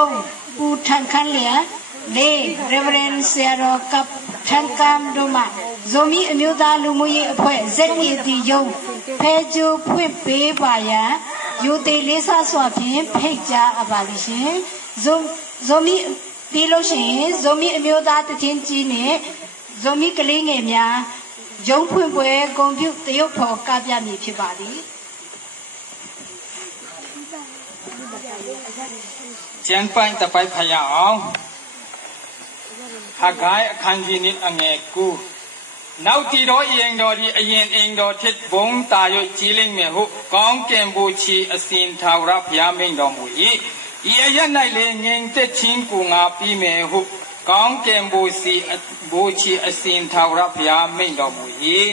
3ปูทังคันเหลีย4 Reverend เสียรอกับทังกามดูมาโซมีอมิวตาลุมุยอภัย ZAD ยงเพจูဖွင့်ပေးပါရန်ယူသေးလေးစားစွာဖြင့်ဖိတ်ကြားအပ်ပါလိမ့်ရှင်ဇိုမီပြီးလို့ရှိရင်ဇိုမီအမျိုးသားတခြင်းကြီးနဲ့ဇိုမီကလေးငယ်များရုံးဖွင့်ပွဲဂုဏ်ပြုတရုတ်ဖော်ကပြမည်ဖြစ်ပါသည်ကျန်ပိုင်းတပိုက်ဖရအောင်ခဂိုင်းအခန်းကြီးနစ်အငယ်ကူနောက်တီတော်အရင်တော်ဒီအရင်အင်တော်ထစ်ဘုံတာရွကြီးလိမ့်မယ်ဟုကောင်းကင်ဘုချီအစဉ်ထာဝရဘုရားမိန်တော်မူ၏ဤအရ၌လေငြိမ်သက်ခြင်းကိုငါပြီးမယ်ဟုကောင်းကင်ဘုချီအစဉ်ထာဝရဘုရားမိန်တော်မူ၏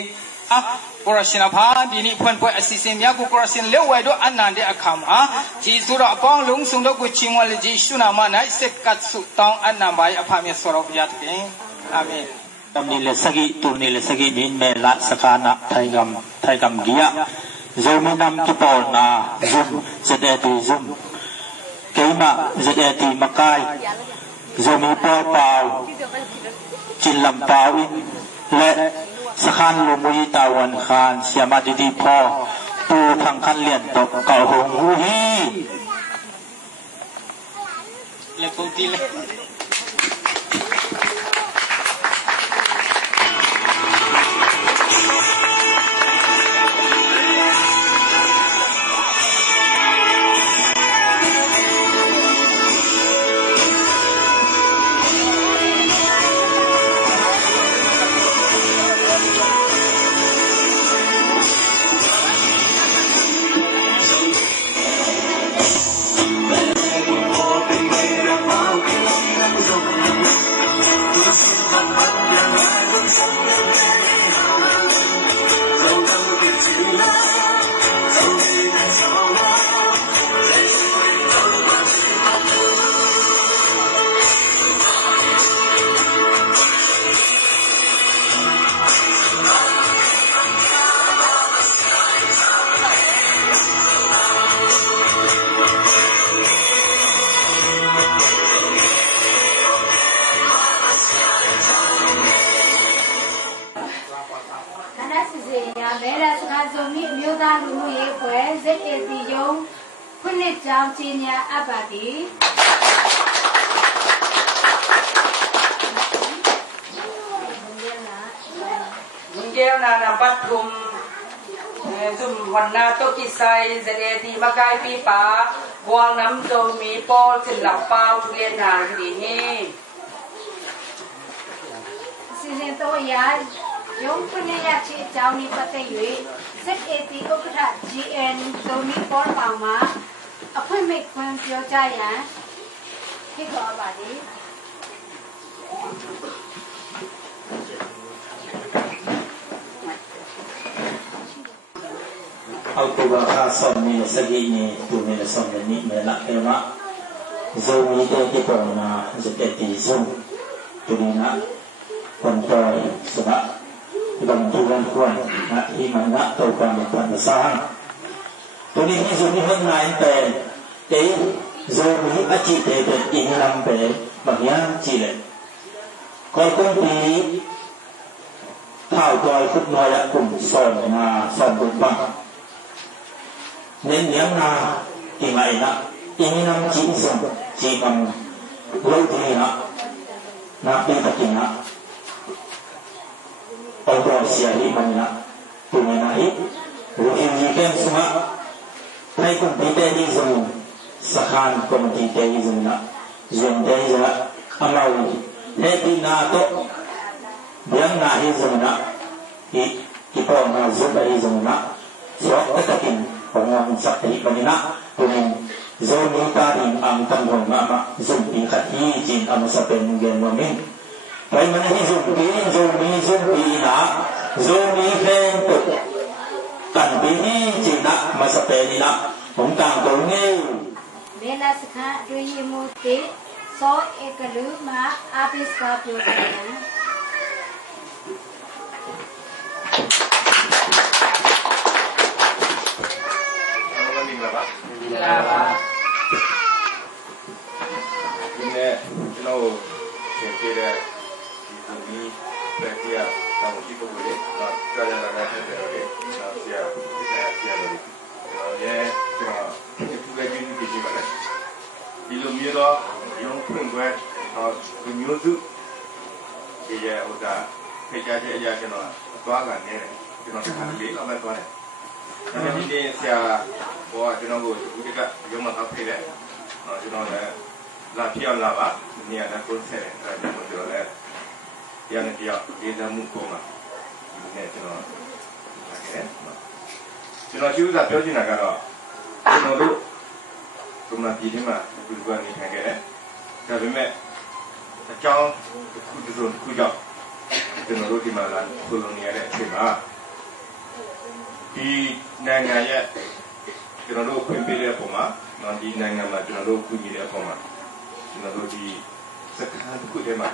ကိုရရှင်အဖာဒီနေ့ဖွင့်ပွဲအစီအစဉ်များကိုကိုရရှင်လက်ဝဲတို့အနန္တအခါမှာဂျေဇုတော်အပေါင်းလုံးစုံတို့ကိုချီးမွမ်းလက်ကြီးရှုနာမ၌စက်ကတ်ဆုတောင်းအနန္တပါအဖာမြတ်ဆောတော်ဘုရားတခင်အာမင်Tamnile sagi tunile sagi din mela sakana thaigam gia zominam kipol na zum zedeti zum keima zedeti makai zomi pau chilam pawin le sakhan lumui tawan khan siamadidi pho tu thang khan lien tok kau hong hu hi le koti le ZAD ယုံဖွင့်လှစ်ကြောင်းကြီးများအပ်ပါသည်Bungkena na bathroom zum wanna to kisai ZAD makai pipa wang nam zo mi pol sin lap pao thien na ri ni Season 3ရာရုံးဖွင့်လှစ်ရခြင်းအကြောင်းนี้ပတ်သက်၍ ZAD ဥက္ကဋ္ဌ GN ဇိုမီပေါ်ပေါင်မှာအဖွင့်မိတ်ခွင့်ပြောကြရန်ဖိတ်ခေါ်ပါသည်เอาตัวข้าสอนนี่สกินี่ตัวนี่สอนนี่เมลักเอมาโซมีเตติปองนาจะเตติซุมตัวนี้นะคนปล่อยสนะบางทุกันควรนะที่มันนะตัวความเป็นความสร้างตัวนี้มีโซมีข้างในเป็นเตโซมีอาจิเตเป็นอินลำเป็นบางอย่างจีเลยก็ต้องปีท่าตัวฟุตน้อยกลุ่มสอนมาสอนบุญบ้างเน้นย้ำนาที่ไหนนะอินนำจีส่งจีบังโลกนี้นะนับเป็นตะกี้นะเอาตัวเสียที่มันนะตัวนี้นะรู้ที่มีแค่สมาให้คนที่เตะส่งสักการคนที่เตะส่งนะส่งเตะจะอามาวิเล่ที่นาโตยังนาที่ส่งนะที่พอมาส่งไปส่งนะสวะตะกี้Pengang sakti panina tuning zoni taring ang tanggong mama zumpi khati jin ang sapen gen mamin pai mana hi zumpi na zoni khen tu kan bi hi jin na masapen ni na hong tang tong nge Bela sakha duyi mu te so ekalu ma apis ka pyo na တော်ရှင်ပြတဲ့ဒီသူကြီးပဲကြီးရတော့ဒီပုဂ္ဂိုလ်လေးတော့ကြာရတာလည်းဖြစ်တယ်လေတော့ဆရာတော့ရဲ့ကျွန်တော်ဒီပူလေးကြီးကြည့်ပါလေဒီလိုမျိုးတော့ရုံးဖွင့်ပွဲတော့ဒီမျိုးစုဒီရဲ့ဟိုတာဖိတ်ကြားချက်အရာကျွန်တော်သွားကန်နေတယ်ကျွန်တော်ခါလေးတော့ပဲသွားတယ်ဒါပေမဲ့ဒီဆရာဘောကကျွန်တော်ကိုဒီကရုံးမှာတော့ဖိတ်တယ်ကျွန်တော်လည်းလာပြအောင်လာပါနေရာတော့ကိုယ်ဆက်တယ်အဲဒါကိုကျွန်တော်လည်းရန်တရားဒီဇာမှုပုံမှာဒီနေ့ကျွန်တော်ကျွန်တော်ရှိဦးကပြောချင်တာကတော့ကျွန်တော်တို့ဒီမှာပြည်ထဲမှာဒီလိုကနေထိုင်ခဲ့တယ်ဒါပေမဲ့အကြောင်းတစ်ခုကြောင့်ကျွန်တော်တို့ဒီမှာလာကိုလိုနီယာတဲ့အချိန်မှာဒီနိုင်ငံရဲ့ကျွန်တော်တို့ဖွင့်ပေးတဲ့ပုံမှာနော်ဒီနိုင်ငံမှာကျွန်တော်တို့ကူညီတဲ့ပုံမှာကျွန်တော်တို့ဒီစခန်းတစ်ခုထဲမှာ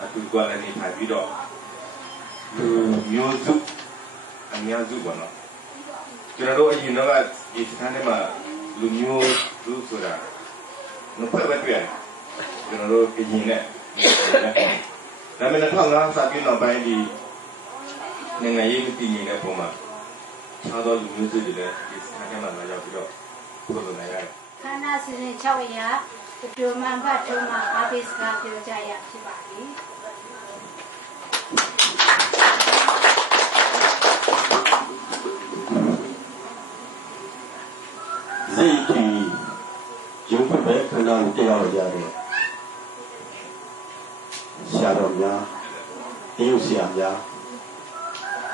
အတူတူလည်းနေထိုင်ပြီးတော့လူမျိုးစုအများစုပေါ့နော်ကျွန်တော်တို့အရင်တော့ဒီစခန်းထဲမှာလူမျိုးစုဆိုတာမဖက်ပဲတွေ့ရတယ်ကျွန်တော်တို့အရင်နဲ့ဒါပေမဲ့2005စာပြည့်နောက်ပိုင်းဒီနိုင်ငံရေးတည်ငြိမ်တဲ့ပုံမှာခြားသောလူမျိုးစုတွေလည်းဒီစခန်းထဲမှာလာရောက်ပြီးတော့ပုဂ္ဂိုလ်နိုင်ရတယ်ခန္ဓာစဉ်6ရာတူမှန်ပတ်ထုံးမှာအာဘိစကပြောကြရဖြစ်ပါသည်စိတ်ကြည်ရုပ်ပဲခန္ဓာကိုတရားရရတယ်ဆရာတော်များအယုဆရာများ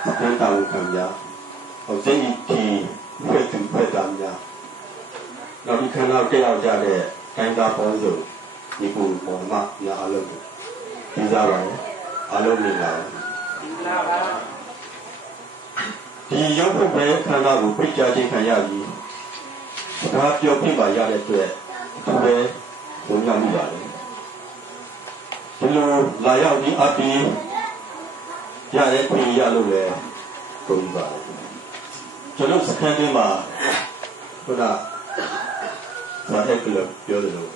အပန်းတော်ခံများဟောစိတ်ကြည်ဖက်သူဖက်သားများနောက်ဒီခန္ဓာတရားရတဲ့တိုင်းသားပေါင်းစုံဒီကိုပေါ်မှာများအလုံးကိုဒီစားပါရဲ့အလုံးမြင်လာဒီရုပ်ပဲခန္ဓာကိုပြကြခြင်းခံရပြီးဒါပြောပြပါရတဲ့အတွက်သူပဲဘုံရောက်မှုပါလေဒီလိုလာရောက်ပြီးအပြီးရတဲ့ပြည်ရလို့လည်းဘုံပါလေကျွန်တော်စခန်းထဲမှာခုနစာဟက်ကလေးပြောတယ်လို့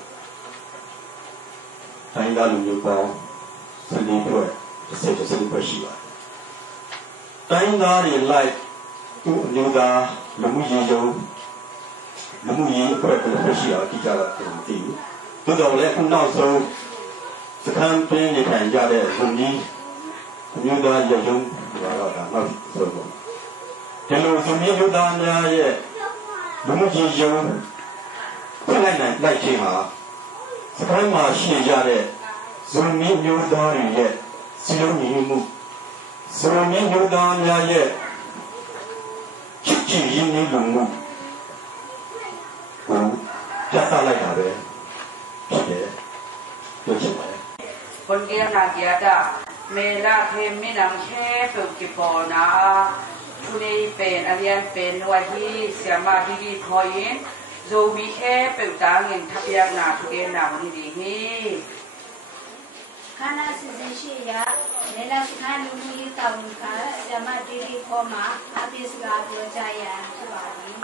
တိုင်းသားလူမျိုးပေါင်းစနေပွဲ30ပဲရှိပါတယ်တိုင်းသားတွေလိုက်သူ့အမျိုးသားလူမှုရေးရုံးလူမှုရေးအဖွဲ့ကလည်းရှိအောင်ကြည့်ကြတာကျွန်တော်သိဘူး။သို့တော်လည်းခုနောက်ဆုံးစခန်းတွင်းနေထိုင်ကြတဲ့လူကြီးအမျိုးသားရုံးတော့ဒါနောက်ဆုံးပေါ့။ဒီလိုလူမျိုးမျိုးသားများရဲ့လူမှုရေးရုံးပြလိုက်နိုင်လိုက်ခြင်းဟာစခန်းမှာရှိကြတဲ့ဇုံမျိုးမျိုးသားတွေရဲ့စီလုံးညီမှုဇုံမျိုးမျိုးသားများရဲ့ချစ်ကြည်ရင်းနှီးလူမှုပြသလိုက်တာပဲဖြစ်တယ်ပြောချင်ပါတယ်คนเดียวนาเกียดาเมลาเทมินังแค่ฝึกกิปอนาทุเรเป็นอเรียนเป็นวัยที่เสียมาดีๆพอยินโจมีแค่เปิดตาเงินทับยากนาทุเรนาวันดีนี่ခန္ဓာစဉ်ရှိရာနေလစခန်းလူမှုရေးတာဝန်ခံဆရာမတီတီဖောမှာအာဘိစကပြောကြရဖြစ်ပါသည်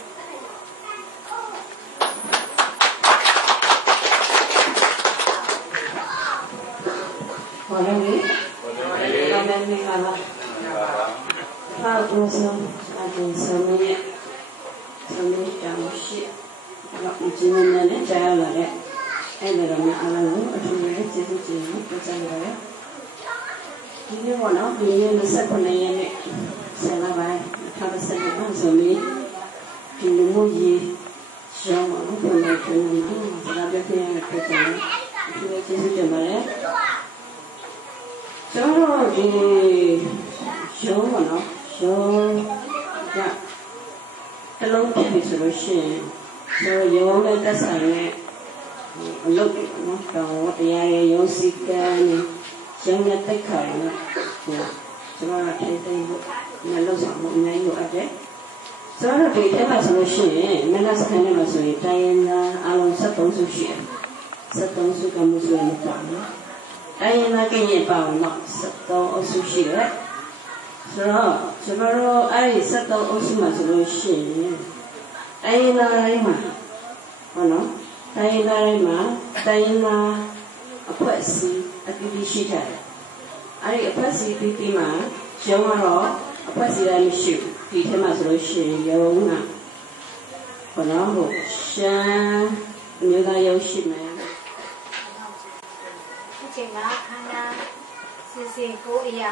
好嘞，咱们那个了，他就是那个什么讲戏，那今年呢摘了嘞，哎，那个么阿拉侬而且呢，这不摘了嘞。今年我呢，今年的19年呢，生了吧，他的生日什么，今年我也想我们本来可能呢，咱这边可以讲，现在就是怎么嘞？ကျွန်တော်ဒီရှုံးပါနော်ရှုံးကတလုံးပြပြီဆိုလို့ရှိရင်ဆိုရုံးနဲ့တက်ဆိုင်နဲ့အလုပ်နော်တော့တရားရဲ့ရုံးစည်းကမ်းရှုံးနဲ့တက်ခါရနော်ကျွန်တော်ထိသိဖို့မလုပ်ဆောင်မှုအများကြီးလိုအပ်တယ်ဆိုတော့ဒီထဲမှာဆိုလို့ရှိရင်မနက်စခန်းထဲမှာဆိုရင်တိုင်းရင်းသားအလုံး73စုရှိတယ်73စုကမှုဆိုရင်ပေါ့နော်တိုင်းရင်းသားကရင်ပေါင်းတော့73အုပ်စုရှိတယ်ဆိုတော့ကျွန်တော်တို့အဲ့ဒီ73အုပ်စုမှာဆိုလို့ရှိရင်တိုင်းရင်းသားတိုင်းမှာဟုတ်နော်တိုင်းရင်းသားတိုင်းမှာတိုင်းရင်းသား အဖွဲ့အစည်းအသီးသီးရှိကြတယ်အဲ့ဒီအဖွဲ့အစည်းဒီမှာရုံးကတော့အဖွဲ့အစည်းတိုင်းမရှိဘူးဒီထဲမှာဆိုလို့ရှိရင်ရုံးကဘယ်တော့မှရှမ်းမျိုးသားရုံးရှိမယ်ဒီချိန်မှာခန္ဓာစစ်စစ်ကိုအရာ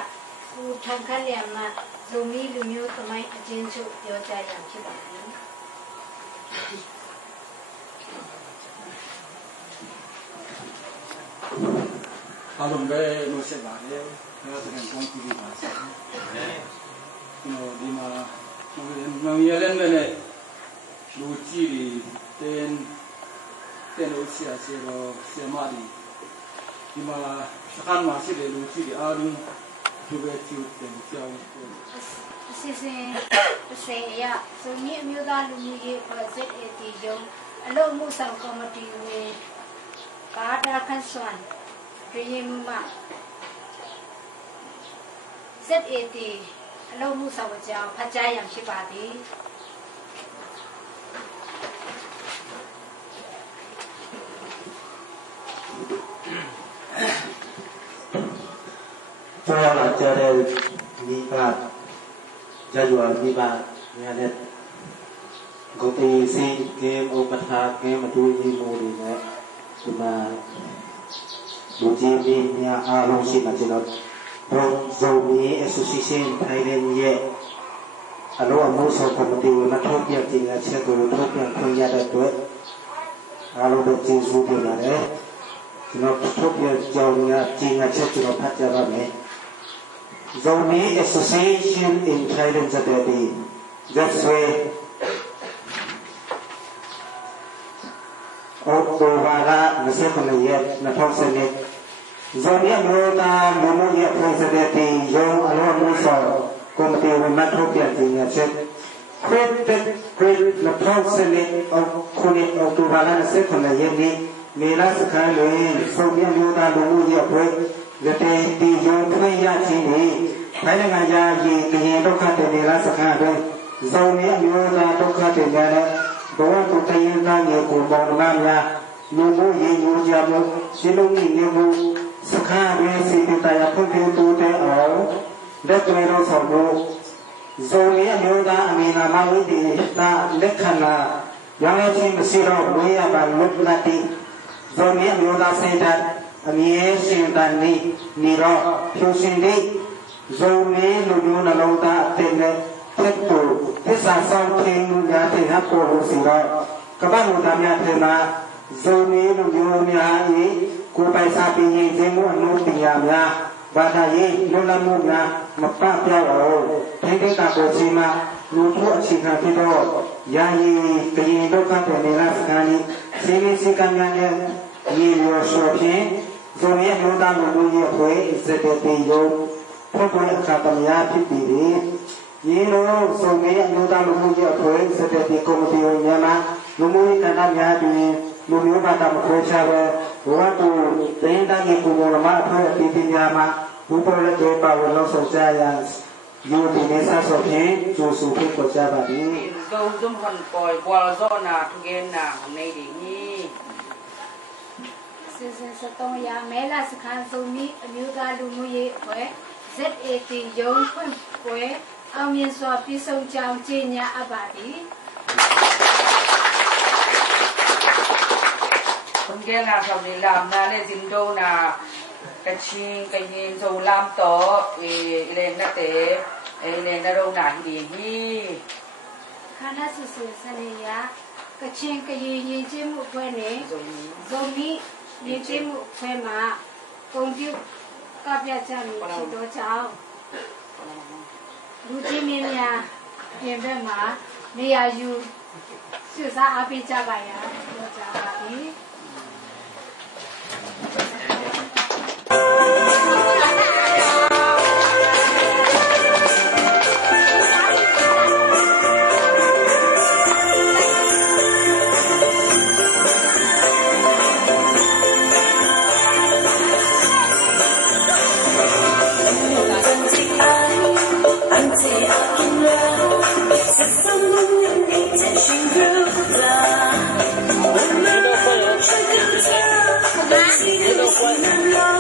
ဦးထုံခက်လျက်မှာဇုံမီလူမျိုးသမိုင်းအချင်းချုပ်ပြောကြရဖြစ်ပါတယ်အားလုံးပဲလို့ဆက်ပါတယ်ကျွန်တော်တို့ကောင်းကြည့်ပါစေဒီမှာမင်ရလည်းနဲ့လူကြီးတွေတဲ့လို့ဆရာတော်ဆရာမဒီမှာစကန်မရှိတဲ့လူကြီးတွေအားလုံးဒီဘက်ကျူတဲ့ကြောင်းအစီအစဉ်အရဇုံမီအမျိုးသားလူမျိုးရေးအဖွဲ့ ZAT ရုံးအလုပ်မှုဆောင်ကော်မတီဝင်ကာတာခန့်စွမ်းရင်းမှုမှ ZAT အလုပ်မှုဆောင်ကြောင်းဖတ်ကြားရန်ဖြစ်ပါသည်ကျောင်းလာကြတဲ့မိဘကြွားမိဘများနဲ့ဂုတိစီကဲဥပထာကဲမတူညီမှုတွေနဲ့ဒီမှာလူကြီးတွေများအားလုံးရှိမှကျွန်တော်တို့ဇုံမီ Association Thailand ရဲ့အလို့အမှုဆောင်ကော်မတီကိုမထုတ်ပြတင်တဲ့ချက်ကိုထုတ်ပြန်ခွင့်ရတဲ့အတွက်အားလုံးတို့ကျေးဇူးတင်ပါတယ်ကျွန်တော်ထုတ်ပြကြောင်းများတင်တဲ့ချက်ကျွန်တော်ဖတ်ကြပါမယ်Zomi Association in Thailand Zadadi. That's why Oktober Nasekonayet Natosene Zomi Amrota Momoya Zadadi Yong Alon Musa Komite Matopia Tinachet Great Natosene of Kuni Oktober Nasekonayet Mela Sakale Zomi Amrota Momoya Gate di yong thuê ya chi ni phải là ngày ya gì cái gì đâu khác để ra sắc ha đây dầu miếng nhiều ra đâu khác để ra đấy đó là tụi tây ra nhiều của bọn nam ya nhiều mua gì nhiều giờ nhiều xin lỗi nhiều mua sắc ha đây xin từ tay không thiếu tu thế ở đất tôi đâu sầu đâu dầu miếng nhiều ra mình là mang cái gì ta lấy khăn là yang ấy xin được xin đâu mới là bằng lúc là đi dầu miếng nhiều ra xây ra Amie sindani niro phusindi zome lulu na lauta tene tektu tisa sang king ya te ha ko lu sira ka ba lu da mya the ma zome lulu mya yi ko pai sa pi yi je mu anu ti ya mya ba da yi lu la mu mya ma pa pya lo thai de ta ko chi ma lu thu a chi kha pi do ya yi ka yi do ka te ne la sa ni si ni si ka nya ne yi yo so phin Zomi Amrota Momoyaအဖွဲ့ ZAT ရုံးဖွဲ့ခွင့်အခါသမယဖြစ်ပြီးပြီ။ဒီလိုဇုံမီအမျိုးသားလူမှုရေးအဖွဲ့ ZAT ကော်မတီဝင်များမှလူမှုရေးကဏ္ဍများတွင်လူမျိုးဘာသာမခွဲခြားဘဲဘဝတူတိုင်းတိုင်းကိုပုံမှန်အဖွဲ့အစည်းများမှဘူပေါ်လက်တွေပါဝင်လို့ဆောင်ကြရန်ယူဒီနေဆာဆိုဖြင့်ကျိုးစုဖြစ်ပေါ်ကြပါသည်။ဇုံဇုံဟန်ပေါ်ဝါဇောနာသူကဲနာနေဒီနီ73ရာမဲလာစခန်းစုံမီအမျိုးသားလူမှုရေးအဖွဲ့ ZAT ရုံးဖွင့်ပွဲအောင်မြင်စွာပြည်ဆုံးကြောင်းကြေညာအပ်ပါသည်คนแก่นาทำในลามนาเลจินโดนากระชิงกระยินโซลามโตเลนนาเตเลนนาโรนาดีนี่คณะสุสุสนิยากระชิงกระยินยินจิมุเพื่อนเนี่ยโซมียินจิมุเพื่อนมาคงที่กับยาจันทร์ที่ตัวเจ้าလူကြီးမင်းများပြင်ဘက်မှာနေရာယူစစ်စားအားပေးကြပါရပြောကြပါသည် Hãy subscribe cho kênh Ghiền Mì Gõ để không bỏ lỡ Hãy subscribe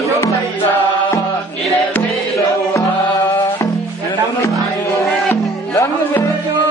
cho kênh Ghiền Mì Gõ để không bỏ lỡ những video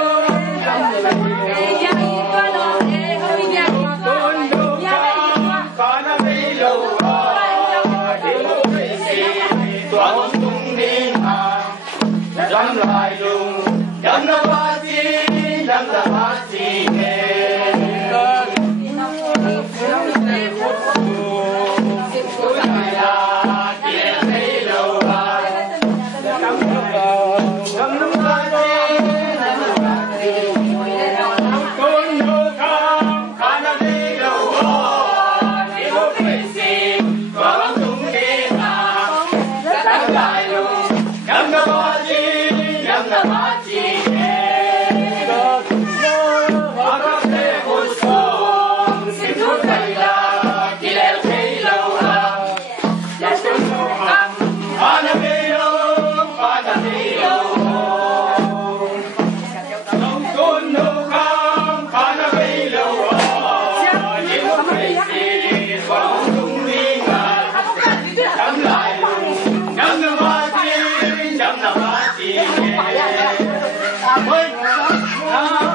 hấp dẫn.